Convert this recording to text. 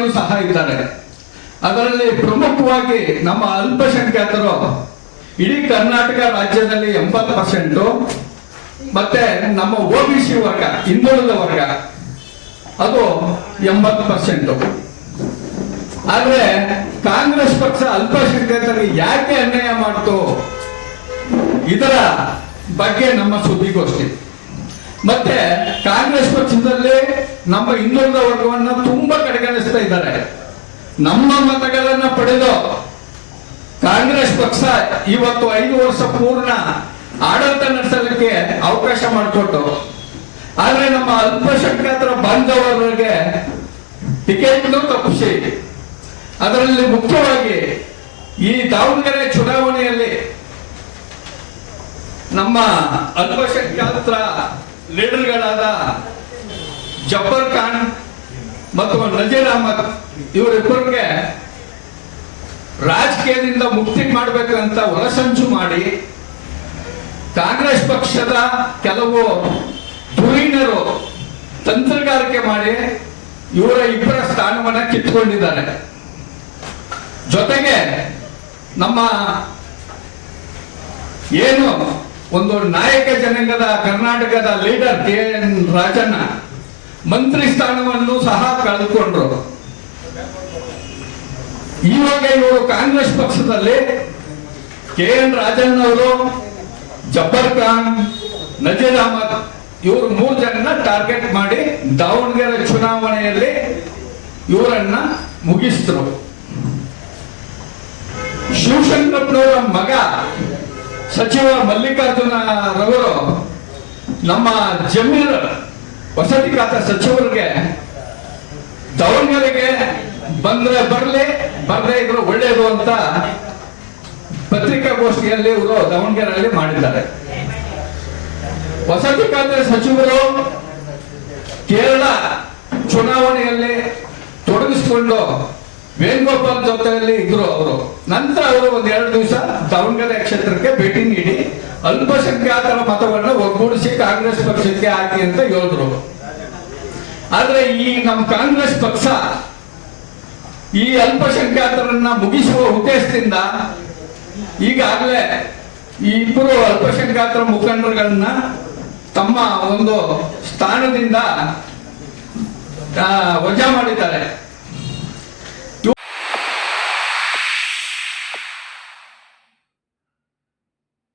ನಾಯಕರು ಸಹ ಇದ್ದಾರೆ. ಅದರಲ್ಲಿ ಪ್ರಮುಖವಾಗಿ ನಮ್ಮ ಅಲ್ಪಸಂಖ್ಯಾತರು ಇಡೀ ಕರ್ನಾಟಕ ರಾಜ್ಯದಲ್ಲಿ 80%, ಮತ್ತೆ ನಮ್ಮ OBC ವರ್ಗ, ಹಿಂದುಳಿದ ವರ್ಗ, ಅದು 80%. ಆದ್ರೆ ಕಾಂಗ್ರೆಸ್ ಪಕ್ಷ ಅಲ್ಪಸಂಖ್ಯಾತರಿಗೆ ಯಾಕೆ ಅನ್ಯಾಯ ಮಾಡ್ತು, ಇದರ ಬಗ್ಗೆ ನಮ್ಮ ಸುದ್ದಿಗೋಷ್ಠಿ. ಮತ್ತೆ ಕಾಂಗ್ರೆಸ್ ಪಕ್ಷದಲ್ಲಿ ನಮ್ಮ ಹಿಂದುಳಿದ ವರ್ಗವನ್ನ ತುಂಬಾ ಕಡೆಗಣಿಸ್ತಾ ಇದ್ದಾರೆ. ನಮ್ಮ ಮತಗಳನ್ನ ಪಡೆದು ಕಾಂಗ್ರೆಸ್ ಪಕ್ಷ ಇವತ್ತು 5 ವರ್ಷ ಪೂರ್ಣ ಆಡಳಿತ ನಡೆಸಲಿಕ್ಕೆ ಅವಕಾಶ ಮಾಡಿಕೊಟ್ಟು, ಆದ್ರೆ ನಮ್ಮ ಅಲ್ಪಸಂಖ್ಯಾತರ ಬಾಂಧವರಿಗೆ ಟಿಕೆಟ್ ತಪ್ಪಿಸಿ, ಅದರಲ್ಲಿ ಮುಖ್ಯವಾಗಿ ಈ ದಾವಣಗೆರೆ ಚುನಾವಣೆಯಲ್ಲಿ ನಮ್ಮ ಅಲ್ಪಸಂಖ್ಯಾತರ ಲೀಡರ್ಗಳಾದ ಜಬ್ಬರ್ ಖಾನ್ ಮತ್ತು ನಜೀರ್ ಅಹಮದ್ ಇವರಿಬ್ಬರಿಗೆ ರಾಜಕೀಯದಿಂದ ಮುಕ್ತಿ ಮಾಡಬೇಕಂತ ಹೊರಸಂಚು ಮಾಡಿ ಕಾಂಗ್ರೆಸ್ ಪಕ್ಷದ ಕೆಲವು ಧುರೀಣರು ತಂತ್ರಗಾರಿಕೆ ಮಾಡಿ ಇವರ ಇಬ್ಬರ ಸ್ಥಾನವನ್ನ ಕಿತ್ಕೊಂಡಿದ್ದಾರೆ. ಜೊತೆಗೆ ನಮ್ಮ ಏನು ಒಂದು ನಾಯಕ ಜನಾಂಗದ ಕರ್ನಾಟಕದ ಲೀಡರ್ KN ರಾಜಣ್ಣ ಮಂತ್ರಿ ಸ್ಥಾನವನ್ನು ಸಹ ಕಳೆದುಕೊಂಡ್ರು. ಇವಾಗ ಇವರು ಕಾಂಗ್ರೆಸ್ ಪಕ್ಷದಲ್ಲಿ KN ರಾಜಣ್ಣ ಅವರು, ಜಬ್ಬರ್ ಖಾನ್, ನಜೀರ್ ಅಹಮದ್ ಇವರು 3 ಜನನ ಟಾರ್ಗೆಟ್ ಮಾಡಿ ದಾವಣಗೆರೆ ಚುನಾವಣೆಯಲ್ಲಿ ಇವರನ್ನ ಮುಗಿಸಿದ್ರು. ಶಿವಶಂಕರಪ್ಪನವರ ಮಗ ಸಚಿವ ಮಲ್ಲಿಕಾರ್ಜುನ ರವರು ನಮ್ಮ ಜಮೀರ್ ವಸತಿ ಖಾತೆ ಸಚಿವರಿಗೆ ದಾವಣಗೆರೆಗೆ ಬಂದ್ರೆ ಬರ್ಲಿ, ಬರ್ದೇ ಇದ್ರು ಒಳ್ಳೆಯದು ಅಂತ ಪತ್ರಿಕಾಗೋಷ್ಠಿಯಲ್ಲಿ ಇವರು ದಾವಣಗೆರೆಯಲ್ಲಿ ಮಾಡಿದ್ದಾರೆ. ವಸತಿ ಖಾತೆ ಸಚಿವರು ಕೇರಳ ಚುನಾವಣೆಯಲ್ಲಿ ತೊಡಗಿಸಿಕೊಂಡು ವೇಣುಗೋಪಾಲ್ ಜೊತೆಯಲ್ಲಿ ಇದ್ರು ಅವರು. ನಂತರ ಅವರು 2 ದಿವಸ ದಾವಣಗೆರೆ ಕ್ಷೇತ್ರಕ್ಕೆ ಭೇಟಿ ನೀಡಿ ಅಲ್ಪಸಂಖ್ಯಾತರ ಮತವನ್ನು ಒಗ್ಗೂಡಿಸಿ ಕಾಂಗ್ರೆಸ್ ಪಕ್ಷಕ್ಕೆ ಹಾಕಿ ಅಂತ ಹೇಳಿದ್ರು. ಆದ್ರೆ ಈ ನಮ್ಮ ಕಾಂಗ್ರೆಸ್ ಪಕ್ಷ ಈ ಅಲ್ಪಸಂಖ್ಯಾತರನ್ನ ಮುಗಿಸುವ ಉದ್ದೇಶದಿಂದ ಈಗಾಗಲೇ ಈ ಇಬ್ಬರು ಅಲ್ಪಸಂಖ್ಯಾತರ ಮುಖಂಡರುಗಳನ್ನ ತಮ್ಮ ಒಂದು ಸ್ಥಾನದಿಂದ ವಜಾ ಮಾಡಿದ್ದಾರೆ.